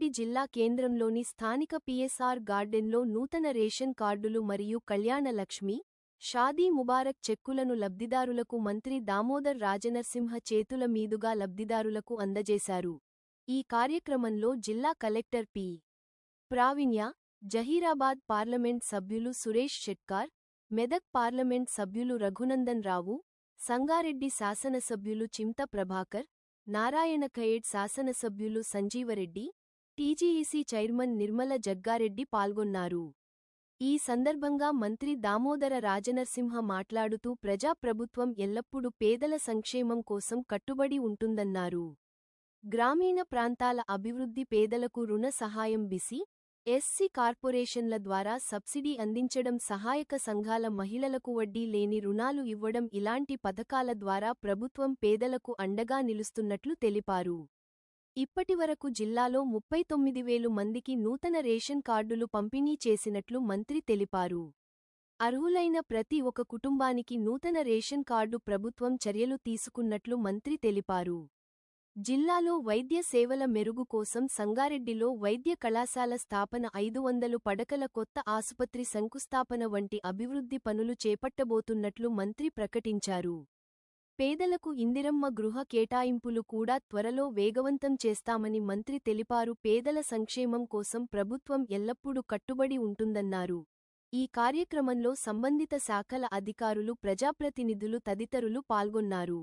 సంగారెడ్డి జిల్లా కేంద్రంలోని స్థానిక పిఎస్ఆర్ గార్డెన్లో నూతన రేషన్ కార్డులు మరియు కళ్యాణ లక్ష్మి షాదీ ముబారక్ చెక్కులను లబ్ధిదారులకు మంత్రి దామోదర్ రాజనరసింహ చేతుల మీదుగా లబ్ధిదారులకు అందజేశారు. ఈ కార్యక్రమంలో జిల్లా collector P. Praveenya Zaheerabad parliament సభ్యులు సురేష్ షెట్కార్ మెదక్ పార్లమెంట్ సభ్యులు రఘునందన్ రావు సంగారెడ్డి శాసనసభ్యులు చింత ప్రభాకర్ నారాయణ ఖయేడ్ శాసనసభ్యులు సంజీవరెడ్డి టీజీఈసీ చైర్మన్ నిర్మల జగ్గారెడ్డి పాల్గొన్నారు. ఈ సందర్భంగా మంత్రి దామోదర రాజనర్సింహ మాట్లాడుతూ ప్రజాప్రభుత్వం ఎల్లప్పుడూ పేదల సంక్షేమం కోసం కట్టుబడి ఉంటుందన్నారు. గ్రామీణ ప్రాంతాల అభివృద్ధి పేదలకు రుణ సహాయం బిసి ఎస్సీ కార్పొరేషన్ల ద్వారా సబ్సిడీ అందించడం సహాయక సంఘాల మహిళలకు వడ్డీ లేని రుణాలు ఇవ్వడం ఇలాంటి పథకాల ద్వారా ప్రభుత్వం పేదలకు అండగా నిలుస్తున్నట్లు తెలిపారు. ఇప్పటివరకు జిల్లాలో ముప్పై తొమ్మిది వేలు మందికి నూతన రేషన్ కార్డులు పంపిణీ చేసినట్లు మంత్రి తెలిపారు. అర్హులైన ప్రతి ఒక కుటుంబానికి నూతన రేషన్ కార్డు ప్రభుత్వం చర్యలు తీసుకున్నట్లు మంత్రి తెలిపారు. జిల్లాలో వైద్య సేవల మెరుగు కోసం సంగారెడ్డిలో వైద్య కళాశాల స్థాపన ఐదు వందలు పడకల కొత్త ఆసుపత్రి శంకుస్థాపన వంటి అభివృద్ధి పనులు చేపట్టబోతున్నట్లు మంత్రి ప్రకటించారు. పేదలకు ఇందిరమ్మ గృహ కేటాయింపులు కూడా త్వరలో వేగవంతం చేస్తామని మంత్రి తెలిపారు. పేదల సంక్షేమం కోసం ప్రభుత్వం ఎల్లప్పుడూ కట్టుబడి ఉంటుందన్నారు. ఈ కార్యక్రమంలో సంబంధిత శాఖల అధికారులు ప్రజాప్రతినిధులు తదితరులు పాల్గొన్నారు.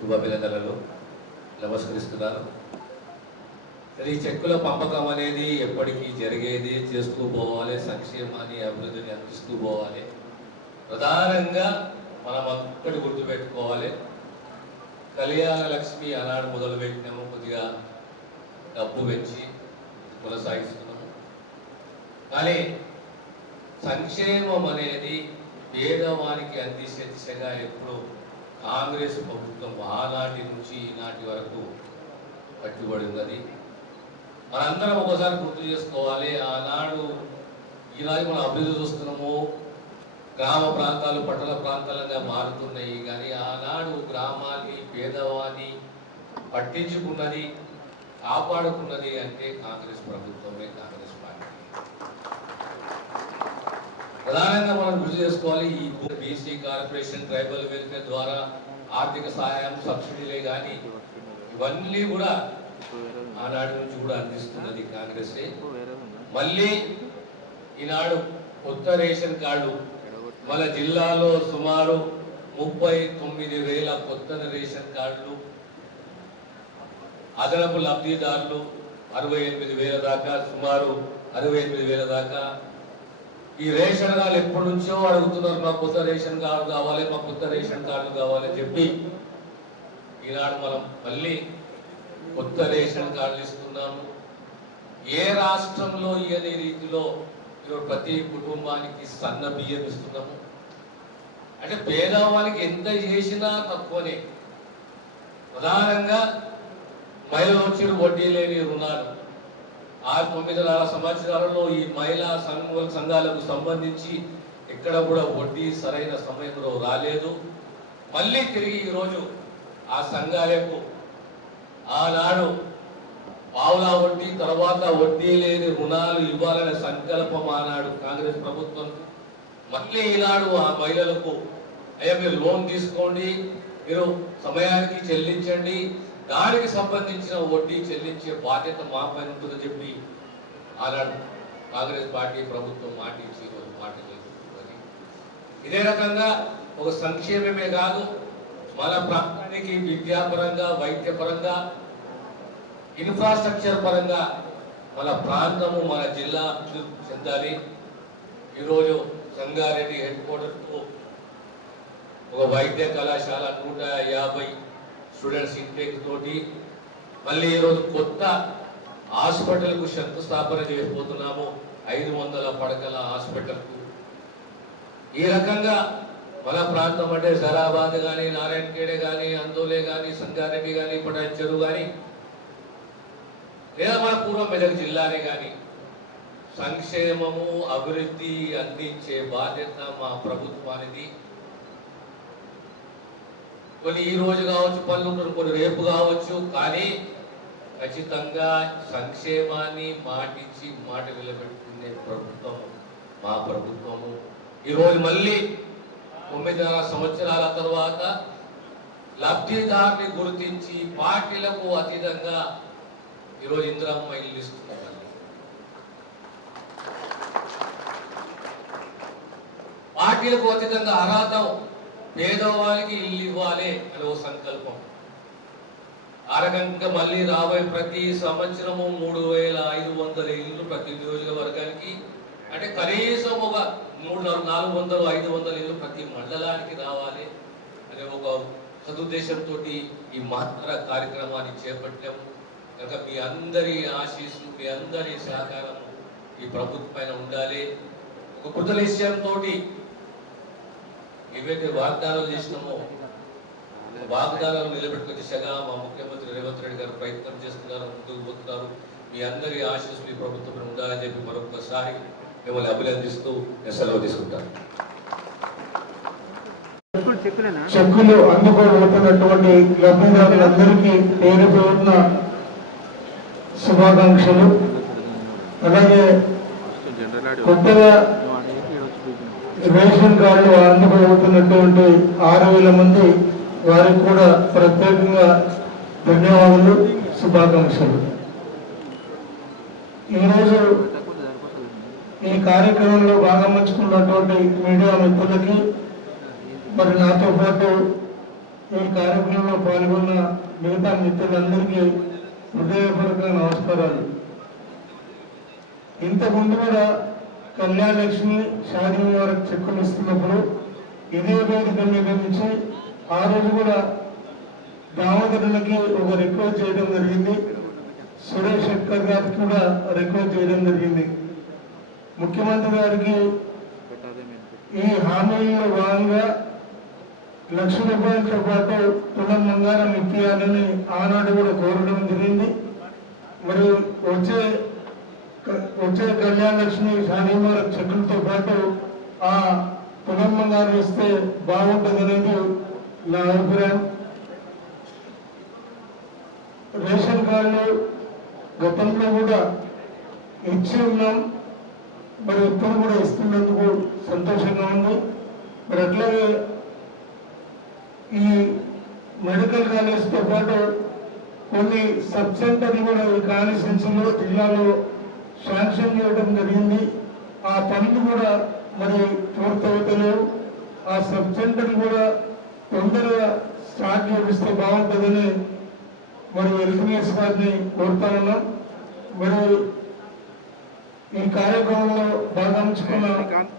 శుభాభినందనలు. నమస్కరిస్తున్నాను. ఈ చెక్కుల పంపకం అనేది ఎప్పటికీ జరిగేది చేస్తూ పోవాలి సంక్షేమాన్ని అభివృద్ధిని అందిస్తూ పోవాలి. ప్రధానంగా మనం ఒక్కటి గుర్తుపెట్టుకోవాలి. కళ్యాణ లక్ష్మి ఆనాడు మొదలు పెట్టినాము కొద్దిగా డబ్బు పెంచి కొనసాగిస్తున్నాము. కానీ సంక్షేమం అనేది పేదవానికి అందించే దిశగా ఎప్పుడు కాంగ్రెస్ ప్రభుత్వం ఆనాటి నుంచి ఈనాటి వరకు కట్టుబడి ఉన్నది. మనందరం ఒకసారి గుర్తు చేసుకోవాలి ఆనాడు ఈనాడు మనం అభివృద్ధి చూస్తున్నాము. గ్రామ ప్రాంతాలు పట్టణ ప్రాంతాలుగా మారుతున్నాయి. కానీ ఆనాడు గ్రామాన్ని పేదవాన్ని పట్టించుకున్నది కాపాడుకున్నది అంటే కాంగ్రెస్ ప్రభుత్వమే కాంగ్రెస్ పార్టీ ప్రధానంగా మనం గుర్తు చేసుకోవాలి ఈ బీసీ కార్పొరేషన్ ట్రైబల్ వెల్ఫేర్ ద్వారా ఆర్థిక సహాయం సబ్సిడీలే కానీ ఇవన్నీ కూడా ఆనాటి నుంచి కూడా అందిస్తున్నది కాంగ్రెస్. మళ్ళీ ఈనాడు కొత్త రేషన్ కార్డు మన జిల్లాలో సుమారు ముప్పై తొమ్మిది వేల కొత్త రేషన్ కార్డులు అదనపు లబ్ధిదారులు అరవై ఎనిమిది వేల దాకా సుమారు అరవై ఎనిమిది వేల దాకా ఈ రేషన్ కార్డు ఎప్పటి నుంచో అడుగుతున్నారు మా కొత్త రేషన్ కార్డు కావాలి మా కొత్త రేషన్ కార్డు కావాలి అని చెప్పి ఈనాడు మనం మళ్ళీ కొత్త రేషన్ కార్డులు ఇస్తున్నాము. ఏ రాష్ట్రంలో ఇయని రీతిలో ఈరోజు ప్రతి కుటుంబానికి సన్న బియ్యం ఇస్తున్నాము. అంటే పేదవానికి ఎంత చేసినా తక్కువనే. ప్రధానంగా మహిళలు వచ్చిన వడ్డీ లేని రుణాలు. ఆ తొమ్మిదిన్నర సంవత్సరాలలో ఈ మహిళా సంఘ సంఘాలకు సంబంధించి ఎక్కడ కూడా వడ్డీ సరైన సమయంలో రాలేదు. మళ్ళీ తిరిగి ఈరోజు ఆ సంఘాలకు ఆనాడు పావులా వడ్డీ తర్వాత వడ్డీ లేని రుణాలు ఇవ్వాలనే సంకల్పం ఆనాడు కాంగ్రెస్ ప్రభుత్వం. మళ్ళీ ఈనాడు ఆ మహిళలకు అయ్యా మీరు లోన్ తీసుకోండి మీరు సమయానికి చెల్లించండి దానికి సంబంధించిన వడ్డీ చెల్లించే బాధ్యత మా పైన ఉంటుందని చెప్పి ఆనాడు కాంగ్రెస్ పార్టీ ప్రభుత్వం మాటించి ఈరోజు మాట నిలుపుతున్నది. ఇదే రకంగా ఒక సంక్షేమమే కాదు మన ప్రాంతానికి విద్యాపరంగా వైద్యపరంగా ఇన్ఫ్రాస్ట్రక్చర్ పరంగా మన ప్రాంతము మన జిల్లా అభివృద్ధి చెందాలి ఈరోజు సంగారెడ్డి హెడ్ క్వార్టర్కు ఒక వైద్య కళాశాల నూట యాభై స్టూడెంట్స్ ఇంటేక్ తోటి మళ్ళీ ఈరోజు కొత్త హాస్పిటల్కు శంకుస్థాపన చేయబోతున్నాము. ఐదు వందల పడకల హాస్పిటల్కు. ఈ రకంగా మన ప్రాంతం అంటే జరాబాద్ కానీ నారాయణఖేడే కానీ అందోలే కానీ సంగారెడ్డి కానీ పటాచెరు కానీ లేదా మన పూర్వం మెదక్ జిల్లానే కానీ సంక్షేమము అభివృద్ధి అందించే బాధ్యత మా ప్రభుత్వానికి కొన్ని ఈ రోజు కావచ్చు పనులు కొన్ని రేపు కావచ్చు కానీ ఖచ్చితంగా సంక్షేమాన్ని మాటించి మాట నిలబెట్టుకునే ప్రభుత్వం మా ప్రభుత్వము. ఈరోజు మళ్ళీ తొమ్మిదిన్నర సంవత్సరాల తర్వాత లబ్ధిదారుని గుర్తించి పార్టీలకు అతీతంగా ఈరోజు ఇందిరమ్మ ఇల్లు ఇస్తున్నారు. పార్టీలకు అతీతంగా అర్హత పేదవాళ్ళకి ఇల్లు ఇవ్వాలి అనే ఓ సంకల్పం. అరగంక మళ్ళీ రాబోయే ప్రతి సంవత్సరము మూడు వేల ఐదు వందల ఇల్లు ప్రతి నియోజకవర్గానికి అంటే కనీసం ఒక మూడు నాలుగు నాలుగు వందలు ఐదు వందల ఇల్లు ప్రతి మండలానికి రావాలి అనే ఒక సదుద్దేశంతో ఈ మహత్తర కార్యక్రమాన్ని చేపట్టాము. కనుక మీ అందరి ఆశీస్సు మీ అందరి సహకారం ఈ ప్రభుత్వం పైన ఉండాలి. ఒక కృత ఏవైతే వాగ్దానాలు చేసినామో వాగ్దానాలు నిలబెట్టుకునే దిశగా మా ముఖ్యమంత్రి రేవంత్ రెడ్డి గారు ప్రయత్నం చేస్తున్నారు ముందుకు పోతున్నారు. మీ అందరి ఆశీస్సులు ఈ ప్రభుత్వం ఉండాలని చెప్పి మరొకసారి మిమ్మల్ని అభినందిస్తూ నేను సెలవు తీసుకుంటాను. చెక్కులు అందుకోబోతున్నటువంటి లబ్ధిదారులందరికీ పేరు పేరున శుభాకాంక్షలు. అలాగే కొత్తగా రేషన్ కార్డు అందుకోబోతున్నటువంటి ఆరు వేల మంది వారికి కూడా ప్రత్యేకంగా ధన్యవాదాలు శుభాకాంక్షలు. ఈరోజు ఈ కార్యక్రమంలో భాగమంచుకున్నటువంటి మీడియా మిత్రులకి మరి నాతో పాటు ఈ కార్యక్రమంలో పాల్గొన్న మిగతా మిత్రులందరికీ హృదయపూర్వక నమస్కారాలు. ఇంతకుముందు కూడా కళ్యాణ లక్ష్మి షాదీ వారికి చెక్కులు ఇస్తున్నప్పుడు ఇదే వేదిక మీద నుంచి ఆ రోజు కూడా దామోదరులకి ఒక రిక్వెస్ట్ చేయడం జరిగింది. సురేష్ శెట్కర్ గారికి కూడా రిక్వెస్ట్ చేయడం జరిగింది. ముఖ్యమంత్రి గారికి ఈ హామీల్లో భాగంగా లక్ష రూపాయలతో పాటు తులం బంగారం ఇప్పియాలని ఆనాడు కూడా కోరడం జరిగింది. మరియు వచ్చే వచ్చే కళ్యాణ లక్ష్మి షాదీమార చెక్కులతో పాటు ఆ తులం గారు ఇస్తే బాగుంటుంది అనేది నా అభిప్రాయం. రేషన్ కార్డులు గతంలో కూడా ఇచ్చి ఉన్నాం. మరి ఇప్పుడు కూడా ఇస్తున్నందుకు సంతోషంగా ఉంది. మరి అట్లాగే ఈ మెడికల్ కాలేజ్తో పాటు కొన్ని సబ్ సెంటర్లు కూడా ఈ కాలేజ్ జిల్లాలో శాంక్షన్ చేయడం జరిగింది. ఆ పనులు కూడా మరి పూర్తవుతలేవు. ఆ సబ్ సెంటర్ కూడా తొందరగా స్టార్ట్ చేపిస్తే బాగుంటుందని మరి ఎల్పిఎస్ గారిని కోరుతా ఉన్నాం. మరి ఈ కార్యక్రమంలో భాగంచుకున్న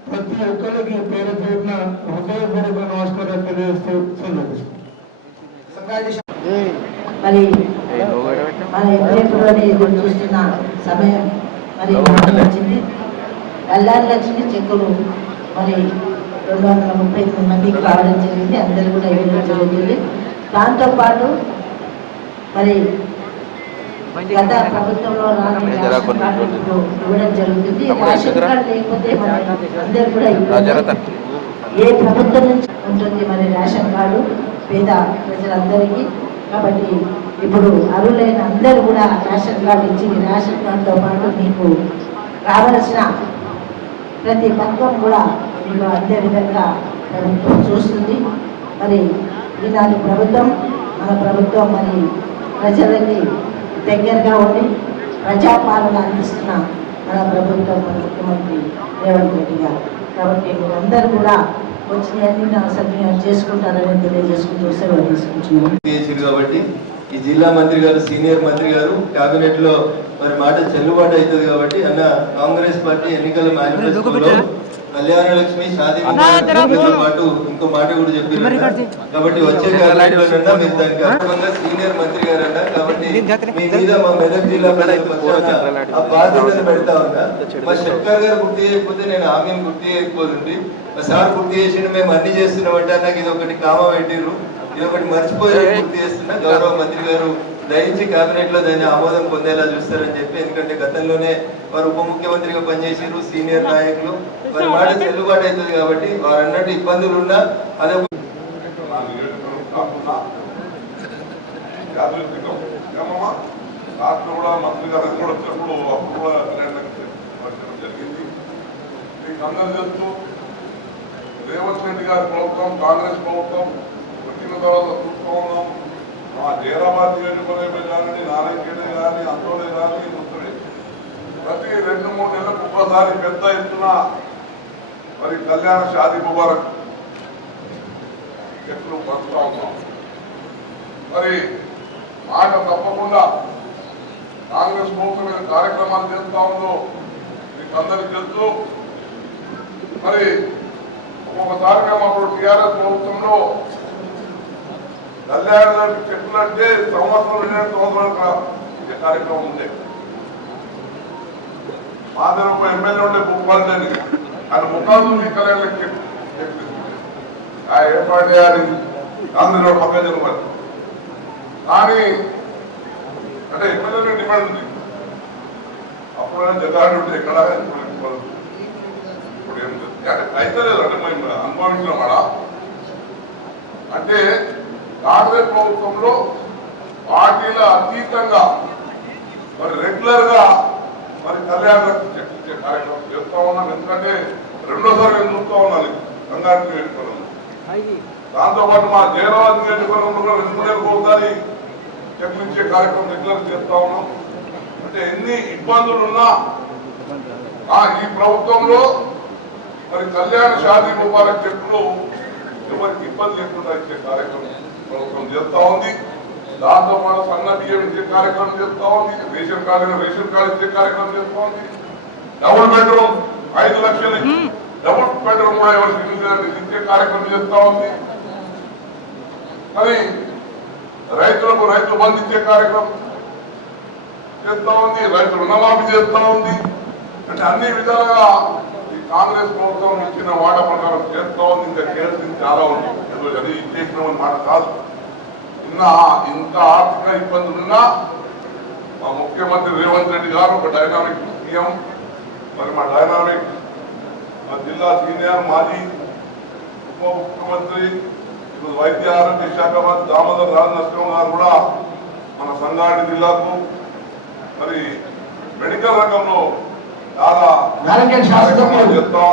ప్రతి ఒక్కరికి పేరు పేరున హృదయపూర్వక నమస్కారాలు తెలియజేస్తూ సందర్భిస్తున్నాను మరి మన ఎప్పుడెప్పుడోనే ఎదురు చూస్తున్న సమయం మరి వచ్చింది లక్ష్మి చెక్కులు మరి రెండు వందల ముప్పై ఎనిమిది మందికి కావడం జరిగింది అందరూ కూడా ఇవ్వడం జరుగుతుంది దాంతోపాటు మరి గత ప్రభుత్వంలో ఇవ్వడం జరుగుతుంది. రేషన్ కార్డు లేకపోతే అందరూ కూడా ఏ ప్రభుత్వం నుంచి ఉంటుంది మరి రేషన్ కార్డు? పేద ప్రజలందరికీ. కాబట్టి ఇప్పుడు అర్హులైన అందరూ కూడా రేషన్ కార్డు ఇచ్చి రేషన్ కార్డుతో పాటు మీకు రావాల్సిన ప్రతి పథకం కూడా మీకు అందే విధంగా ప్రభుత్వం చూస్తుంది. మరి ఈనాటి ప్రభుత్వం మన ప్రభుత్వం మరి ప్రజలకి దగ్గరగా ఉండి ప్రజాపాలన అందిస్తున్న మన ప్రభుత్వం మన ముఖ్యమంత్రి రేవంత్ రెడ్డి గారు. కాబట్టి మీరందరూ కూడా వచ్చిన అన్ని నా సద్వినియోగం చేసుకుంటారని తెలియజేసుకుంటూ సెలవు తీసుకుంటున్నాను. కాబట్టి ఈ జిల్లా మంత్రి గారు సీనియర్ మంత్రి గారు కేబినెట్లో మరి మాట చెల్లుబాటు అవుతుంది కాబట్టి అన్న కాంగ్రెస్ పార్టీ ఎన్నికల మేనిఫెస్టోలో కళ్యాణ లక్ష్మి షాదీ పాటు ఇంకో మాట కూడా చెప్పారు కాబట్టి వచ్చే కార్యక్రమంలో మీరు దానికి అనుగుణంగా సీనియర్ మంత్రి గారు అన్న కాబట్టి మీ మీద మా మెదక్ జిల్లా ఆ బాధ్యతను పెడతా ఉన్నా. మా శంకర్ గారు గుర్తు చేయకపోతే నేను హామీని గుర్తు చేయకపోతుంది సార్ గుర్తు చేసిండు మేము అన్ని చేస్తున్నామంటే నాకు ఇది ఒకటి కామ పెట్టిర్రు ఇది ఒకటి మర్చిపోయి గుర్తు చేస్తున్నా. గౌరవ మంత్రి గారు దయించి కేబినెట్లో దాన్ని ఆమోదం పొందేలా చూస్తారని చెప్పి ఎందుకంటే గతంలోనే వారు ఉప ముఖ్యమంత్రిగా పనిచేసారు సీనియర్ నాయకులు. వారి మాట చెల్లుబాటు అవుతుంది కాబట్టి వారు అన్నట్టు ఇబ్బందులు ఉన్నా అదే కూడా మంత్రి గారు కూడా వచ్చినప్పుడు అప్పుడు కూడా కళ్యాణ్ వచ్చడం జరిగింది మీకు అందరూ తెలుసు రేవంత్ రెడ్డి గారి ప్రభుత్వం కాంగ్రెస్ ప్రభుత్వం వచ్చిన తర్వాత చూస్తూ మా జైరాబాద్ నియోజకవర్గమే కానీ నారాయణగిరి కానీ అంతోడే కానీ ముత్తడే ప్రతి రెండు మూడు నెలలకు ఒక్కసారి పెద్ద ఎత్తున మరి కళ్యాణ షాది ముబారక్ చెట్లు పంచుతా ఉన్నాం. మరి మాట తప్పకుండా కాంగ్రెస్ ప్రభుత్వం మీద కార్యక్రమాలు చేస్తా ఉందో మీకు అందరికీ తెలుసు. మరి ఒక్కొక్కసారిగా మాకు అప్పుడు టీఆర్ఎస్ ప్రభుత్వంలో కళ్యాణ చెట్లు అంటే సంవత్సరం రెండు సంవత్సరాలు ఇచ్చే కార్యక్రమం ఉండే మా ఎమ్మెల్యే ఉండే భూపాలని అది ముఖాలు కళ్యాణ చెట్లు చెట్లు ఆ ఏర్పాటు చేయాలి. అందరూ పక్క జరగమని కానీ అంటే ఎమ్మెల్యేలో డిమాండ్ ఉంది. అప్పుడు జగాడు ఉంటే ఎక్కడ ఇప్పుడు ఏం లేదు. అంటే అయితే లేదు. అంటే మేము అనుభవించినాం అంటే కాంగ్రెస్ ప్రభుత్వంలో పార్టీల అతీతంగా మరి రెగ్యులర్గా మరి కళ్యాణ లక్ష్మి చెప్పించే కార్యక్రమం చేస్తా ఉన్నాం. ఎందుకంటే రెండోసారి నేను చూస్తూ ఉన్నాను రంగారెడ్డి నియోజకవర్గం దాంతో పాటు మా జయరాబాద్ నియోజకవర్గంలో కూడా రెండు నెలలకు ఒకసారి చెట్లు కార్యక్రమం రెగ్యులర్ చేస్తా ఉన్నాం. అంటే ఎన్ని ఇబ్బందులు ఉన్నా ఆ ఈ ప్రభుత్వంలో మరి కళ్యాణ షాదీ ముబారక్ చెట్లు ఎవరికి ఇబ్బంది లేకుండా ఇచ్చే కార్యక్రమం ప్రభుత్వం చేస్తా ఉంది. దాంతో పాటు సన్న బియ్యం ఇచ్చే కార్యక్రమం చేస్తా ఉంది. రేషన్ కార్డు రేషన్ కార్డు ఇచ్చే కార్యక్రమం చేస్తా ఉంది. డబుల్ బెడ్రూమ్ ఐదు లక్షలు డబుల్ బెడ్రూమ్ కూడా ఇచ్చే కార్యక్రమం చేస్తా ఉంది. మరి రైతులకు రైతు బంధు ఇచ్చే కార్యక్రమం చేస్తా ఉంది. రైతు రుణమాఫీ చేస్తా ఉంది. అంటే అన్ని విధాలుగా కాంగ్రెస్ ప్రభుత్వం ఇచ్చిన మాట ప్రకారం చేస్తా ఉంది ఇంకా చేయాల్సింది చాలా ఉంది. ఏదో అది ఇచ్చేసిన మాట కాదు. ఇన్న ఇంత ఆర్థిక ఇబ్బందులున్నా మా ముఖ్యమంత్రి రేవంత్ రెడ్డి గారు ఒక డైనామిక్ సీఎం మరి మా డైనామిక్ మా జిల్లా సీనియర్ మాజీ ఉప ముఖ్యమంత్రి ఇప్పుడు వైద్య ఆరోగ్య శాఖ మంత్రి దామోదర్ రాజ్ నరసింహ గారు కూడా మన సంగారెడ్డి జిల్లాకు మరి మెడికల్ రంగంలో చాలా మార్కెట్ శాస్త్రజ్ఞులు చెప్తా